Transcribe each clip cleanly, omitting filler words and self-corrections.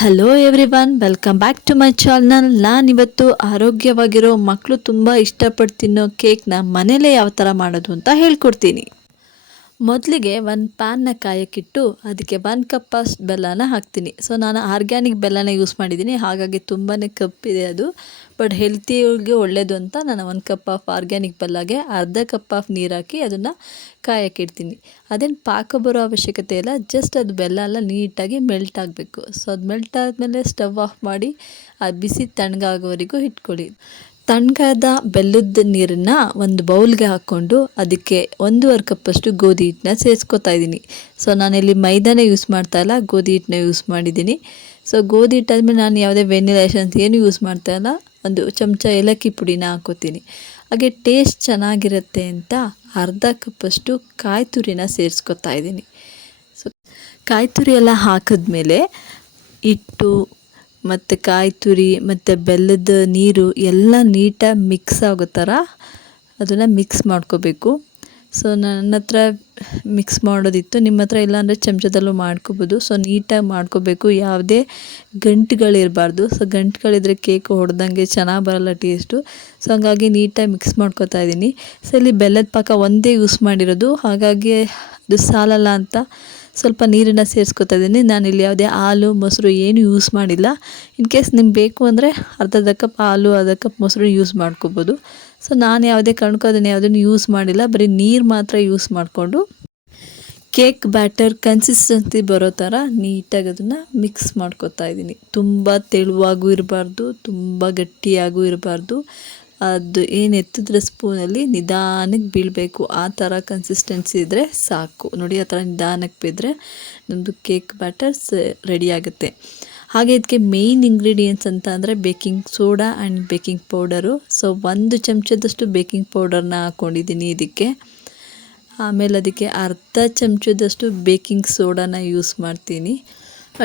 Hello everyone, welcome back to my channel. ನಾನಿವತ್ತು ಆರೋಗ್ಯವಾಗಿರೋ ಮಕ್ಕಳು ತುಂಬ ಇಷ್ಟಪಟ್ಟು ತಿನ್ನೋ ಕೇಕ್ನ ಮನೇಲೇ ಯಾವ ಥರ ಮಾಡೋದು ಅಂತ ಹೇಳ್ಕೊಡ್ತೀನಿ. ಮೊದಲಿಗೆ ಒಂದು ಪ್ಯಾನ್ನ ಕಾಯಕ್ಕಿಟ್ಟು ಅದಕ್ಕೆ 1 ಕಪ್ ಅಷ್ಟು ಬೆಲ್ಲನ ಹಾಕ್ತೀನಿ. ಸೊ ನಾನು ಆರ್ಗ್ಯಾನಿಕ್ ಬೆಲ್ಲನ ಯೂಸ್ ಮಾಡಿದ್ದೀನಿ, ಹಾಗಾಗಿ ತುಂಬಾ ಕಪ್ಪಿದೆ ಅದು. ಬಟ್ ಹೆಲ್ತಿಗೆ ಒಳ್ಳೆಯದು ಅಂತ ನಾನು 1 ಕಪ್ ಆಫ್ ಆರ್ಗ್ಯಾನಿಕ್ ಬೆಲ್ಲಗೆ ಅರ್ಧ ಕಪ್ ಆಫ್ ನೀರು ಹಾಕಿ ಅದನ್ನು ಕಾಯಕ್ಕಿಡ್ತೀನಿ. ಅದೇನು ಪಾಕ ಬರೋ ಅವಶ್ಯಕತೆ ಇಲ್ಲ, ಜಸ್ಟ್ ಅದು ಬೆಲ್ಲ ಎಲ್ಲ ನೀಟಾಗಿ ಮೆಲ್ಟ್ ಆಗಬೇಕು. ಸೊ ಅದು ಮೆಲ್ಟ್ ಆದಮೇಲೆ ಸ್ಟವ್ ಆಫ್ ಮಾಡಿ ಆ ಬಿಸಿ ತಣ್ಣಗಾಗೋವರೆಗೂ ಇಟ್ಕೊಳ್ಳಿ. ತಣ್ಣಗಾದ ಬೆಲ್ಲದ ನೀರನ್ನು ಒಂದು ಬೌಲ್ಗೆ ಹಾಕ್ಕೊಂಡು ಅದಕ್ಕೆ 1.5 ಕಪ್ಪಷ್ಟು ಗೋಧಿ ಹಿಟ್ಟನ್ನ ಸೇರಿಸ್ಕೊತಾ ಇದ್ದೀನಿ. ಸೊ ನಾನಿಲ್ಲಿ ಮೈದಾನ ಯೂಸ್ ಮಾಡ್ತಾ ಇಲ್ಲ, ಗೋಧಿ ಹಿಟ್ಟನ್ನ ಯೂಸ್ ಮಾಡಿದ್ದೀನಿ. ಸೊ ಗೋಧಿ ಹಿಟ್ಟಾದ್ಮೇಲೆ ನಾನು ಯಾವುದೇ ವೆನಿಲಾ ಎಸೆನ್ಸ್ ಏನು ಯೂಸ್ ಮಾಡ್ತಾ ಇಲ್ಲ, 1 ಚಮಚ ಏಲಕ್ಕಿ ಪುಡಿನ ಹಾಕ್ಕೋತೀನಿ. ಹಾಗೆ ಟೇಸ್ಟ್ ಚೆನ್ನಾಗಿರುತ್ತೆ ಅಂತ ಅರ್ಧ ಕಪ್ಪಷ್ಟು ಕಾಯಿ ತುರಿನ ಸೇರಿಸ್ಕೊತಾ ಇದ್ದೀನಿ. ಸೊ ಕಾಯಿ ತುರಿ ಎಲ್ಲ ಹಾಕಿದ್ಮೇಲೆ ಹಿಟ್ಟು ಮತ್ತು ಕಾಯಿ ತುರಿ ಮತ್ತು ಬೆಲ್ಲದ ನೀರು ಎಲ್ಲ ನೀಟಾಗಿ ಮಿಕ್ಸ್ ಆಗೋ ಥರ ಅದನ್ನು ಮಿಕ್ಸ್ ಮಾಡ್ಕೋಬೇಕು. ಸೊ ನನ್ನ ಹತ್ರ ಮಿಕ್ಸ್ ಮಾಡೋದಿತ್ತು, ನಿಮ್ಮ ಹತ್ರ ಇಲ್ಲಾಂದರೆ ಚಮಚದಲ್ಲೂ ಮಾಡ್ಕೋಬೋದು. ಸೊ ನೀಟಾಗಿ ಮಾಡ್ಕೋಬೇಕು, ಯಾವುದೇ ಗಂಟುಗಳಿರಬಾರ್ದು. ಸೊ ಗಂಟುಗಳಿದ್ರೆ ಕೇಕ್ ಹೊಡೆದಂಗೆ ಚೆನ್ನಾಗಿ ಬರೋಲ್ಲ ಟೇಸ್ಟು. ಸೊ ಹಂಗಾಗಿ ನೀಟಾಗಿ ಮಿಕ್ಸ್ ಮಾಡ್ಕೋತಾ ಇದ್ದೀನಿ. ಸೊ ಇಲ್ಲಿ ಬೆಲ್ಲದ ಪಾಕ ಒಂದೇ ಯೂಸ್ ಮಾಡಿರೋದು, ಹಾಗಾಗಿ ಅದು ಸಾಲಲ್ಲ ಅಂತ ಸ್ವಲ್ಪ ನೀರನ್ನು ಸೇರಿಸ್ಕೊತಾ ಇದ್ದೀನಿ. ನಾನಿಲ್ಲಿ ಯಾವುದೇ ಹಾಲು ಮೊಸರು ಏನು ಯೂಸ್ ಮಾಡಿಲ್ಲ. ಇನ್ ಕೇಸ್ ನಿಮ್ಗೆ ಬೇಕು ಅಂದರೆ ಅರ್ಧ ಕಪ್ ಹಾಲು ಅರ್ಧ ಕಪ್ ಮೊಸರು ಯೂಸ್ ಮಾಡ್ಕೋಬೋದು. ಸೊ ನಾನು ಯಾವುದೇ ಕಾರಣಕ್ಕೂ ಅದನ್ನು ಯಾವುದನ್ನು ಯೂಸ್ ಮಾಡಿಲ್ಲ, ಬರೀ ನೀರು ಮಾತ್ರ ಯೂಸ್ ಮಾಡಿಕೊಂಡು ಕೇಕ್ ಬ್ಯಾಟರ್ ಕನ್ಸಿಸ್ಟೆನ್ಸಿ ಬರೋ ಥರ ನೀಟಾಗಿ ಅದನ್ನು ಮಿಕ್ಸ್ ಮಾಡ್ಕೊತಾ ಇದ್ದೀನಿ. ತುಂಬ ತೆಳುವಾಗೂ ಇರಬಾರ್ದು, ತುಂಬ ಗಟ್ಟಿಯಾಗೂ ಇರಬಾರ್ದು. ಅದು ಏನು ಎತ್ತಿದ್ರೆ ಸ್ಪೂನಲ್ಲಿ ನಿಧಾನಕ್ಕೆ ಬೀಳಬೇಕು, ಆ ಥರ ಕನ್ಸಿಸ್ಟೆನ್ಸಿ ಇದ್ದರೆ ಸಾಕು. ನೋಡಿ, ಆ ಥರ ನಿಧಾನಕ್ಕೆ ಬಿದ್ದರೆ ನಮ್ಮದು ಕೇಕ್ ಬ್ಯಾಟರ್ಸ್ ರೆಡಿ ಆಗುತ್ತೆ. ಹಾಗೆ ಇದಕ್ಕೆ ಮೇಯ್ನ್ ಇಂಗ್ರೀಡಿಯೆಂಟ್ಸ್ ಅಂತ ಅಂದರೆ baking soda and baking powder. So 1 ಚಮಚದಷ್ಟು ಬೇಕಿಂಗ್ ಪೌಡರ್ನ ಹಾಕ್ಕೊಂಡಿದ್ದೀನಿ ಇದಕ್ಕೆ. ಆಮೇಲೆ ಅದಕ್ಕೆ ಅರ್ಧ ಚಮಚದಷ್ಟು ಬೇಕಿಂಗ್ ಸೋಡಾನ ಯೂಸ್ ಮಾಡ್ತೀನಿ.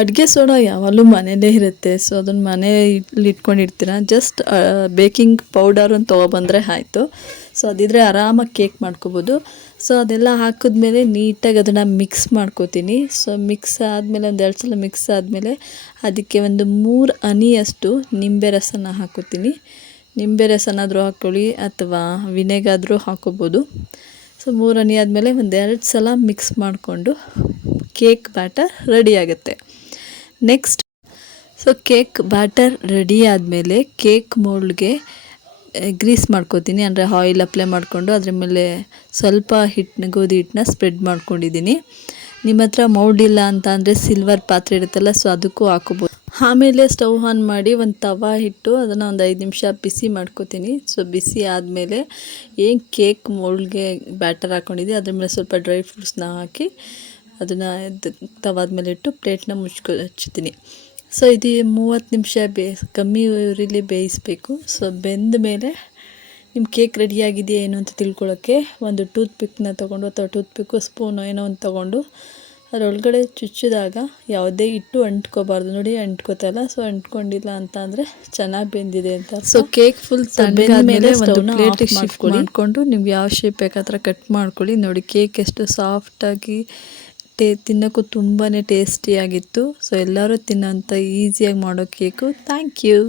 ಅಡುಗೆ ಸೋಡಾ ಯಾವಾಗಲೂ ಮನೆಯಲ್ಲೇ ಇರುತ್ತೆ, ಸೊ ಅದನ್ನು ಮನೆಯಲ್ಲಿ ಇಟ್ಕೊಂಡಿರ್ತೀರ. ಜಸ್ಟ್ ಬೇಕಿಂಗ್ ಪೌಡರನ್ನು ತೊಗೊಬಂದರೆ ಆಯಿತು. ಸೊ ಅದಿದ್ರೆ ಆರಾಮಾಗಿ ಕೇಕ್ ಮಾಡ್ಕೋಬೋದು. ಸೊ ಅದೆಲ್ಲ ಹಾಕಿದ್ಮೇಲೆ ನೀಟಾಗಿ ಅದನ್ನು ಮಿಕ್ಸ್ ಮಾಡ್ಕೋತೀನಿ. ಸೊ ಮಿಕ್ಸ್ ಆದಮೇಲೆ 1-2 ಸಲ ಮಿಕ್ಸ್ ಆದಮೇಲೆ ಅದಕ್ಕೆ 3 ಹನಿಯಷ್ಟು ನಿಂಬೆ ರಸನ ಹಾಕೋತೀನಿ. ನಿಂಬೆ ರಸನಾದರೂ ಹಾಕ್ಕೊಳ್ಳಿ ಅಥವಾ ವಿನೆಗಾದರೂ ಹಾಕೋಬೋದು. ಸೊ 3 ಹನಿ ಆದಮೇಲೆ 1-2 ಸಲ ಮಿಕ್ಸ್ ಮಾಡಿಕೊಂಡು ಕೇಕ್ ಬ್ಯಾಟರ್ ರೆಡಿ ಆಗುತ್ತೆ. Next, so cake batter ready ಆದಮೇಲೆ ಕೇಕ್ ಮೋಲ್ಡ್ಗೆ ಗ್ರೀಸ್ ಮಾಡ್ಕೋತೀನಿ. ಅಂದರೆ ಆಯಿಲ್ ಅಪ್ಲೈ ಮಾಡಿಕೊಂಡು ಅದ್ರ ಮೇಲೆ ಸ್ವಲ್ಪ ಗೋಧಿ ಹಿಟ್ಟನ್ನ ಸ್ಪ್ರೆಡ್ ಮಾಡ್ಕೊಂಡಿದ್ದೀನಿ. ನಿಮ್ಮ ಹತ್ರ ಮೌಲ್ಡ್ ಇಲ್ಲ ಅಂತ ಅಂದರೆ ಸಿಲ್ವರ್ ಪಾತ್ರೆ ಇರುತ್ತಲ್ಲ, ಸೊ ಅದಕ್ಕೂ ಹಾಕೋಬೋದು. ಆಮೇಲೆ ಸ್ಟವ್ ಆನ್ ಮಾಡಿ ಒಂದು ತವಾ ಇಟ್ಟು ಅದನ್ನು ಒಂದು 5 ನಿಮಿಷ ಬಿಸಿ ಮಾಡ್ಕೋತೀನಿ. ಸೊ ಬಿಸಿ ಆದಮೇಲೆ ಏನು ಕೇಕ್ ಮೋಲ್ಡ್ಗೆ ಬ್ಯಾಟರ್ ಹಾಕ್ಕೊಂಡಿದ್ದೆ ಅದ್ರ ಮೇಲೆ ಸ್ವಲ್ಪ ಡ್ರೈ ಫ್ರೂಟ್ಸ್ನ ಹಾಕಿ ಅದನ್ನು ತವಾದ ಮೇಲೆ ಇಟ್ಟು ಪ್ಲೇಟ್ನ ಹಚ್ತೀನಿ. ಸೊ ಇದು 30 ನಿಮಿಷ ಕಮ್ಮಿ ಉರಿಲಿ ಬೇಯಿಸಬೇಕು. ಸೊ ಬೆಂದ ಮೇಲೆ ನಿಮ್ಮ ಕೇಕ್ ರೆಡಿಯಾಗಿದೆಯಾ ಏನು ಅಂತ ತಿಳ್ಕೊಳ್ಳೋಕ್ಕೆ ಒಂದು ಟೂತ್ ಪಿಕ್ನ ತೊಗೊಂಡು ಅಥವಾ ಟೂತ್ ಪಿಕ್ಕು ಸ್ಪೂನು ಏನೋ ಒಂದು ತೊಗೊಂಡು ಅದರೊಳಗಡೆ ಚುಚ್ಚಿದಾಗ ಯಾವುದೇ ಹಿಟ್ಟು ಅಂಟ್ಕೋಬಾರ್ದು. ನೋಡಿ, ಅಂಟ್ಕೋತಾ ಇಲ್ಲ. ಸೊ ಅಂಟ್ಕೊಂಡಿಲ್ಲ ಅಂತ ಅಂದರೆ ಚೆನ್ನಾಗಿ ಬೆಂದಿದೆ ಅಂತ. ಸೊ ಕೇಕ್ ಫುಲ್ ತಣ್ಣಗಾದ್ಮೇಲೆ ಒಂದು ಪ್ಲೇಟಿಗೆ ಶಿಫ್ಟ್ ಮಾಡಿಕೊಂಡು ನಿಮ್ಗೆ ಯಾವ ಶೇಪ್ ಬೇಕಾದ್ರೆ ಕಟ್ ಮಾಡ್ಕೊಳ್ಳಿ. ನೋಡಿ, ಕೇಕ್ ಎಷ್ಟು ಸಾಫ್ಟಾಗಿ ತಿನ್ನೋಕ್ಕೂ ತುಂಬಾ ಟೇಸ್ಟಿಯಾಗಿತ್ತು. ಸೊ ಎಲ್ಲರೂ ತಿನ್ನೋಂಥ ಈಸಿಯಾಗಿ ಮಾಡೋ ಕೇಕು. Thank you.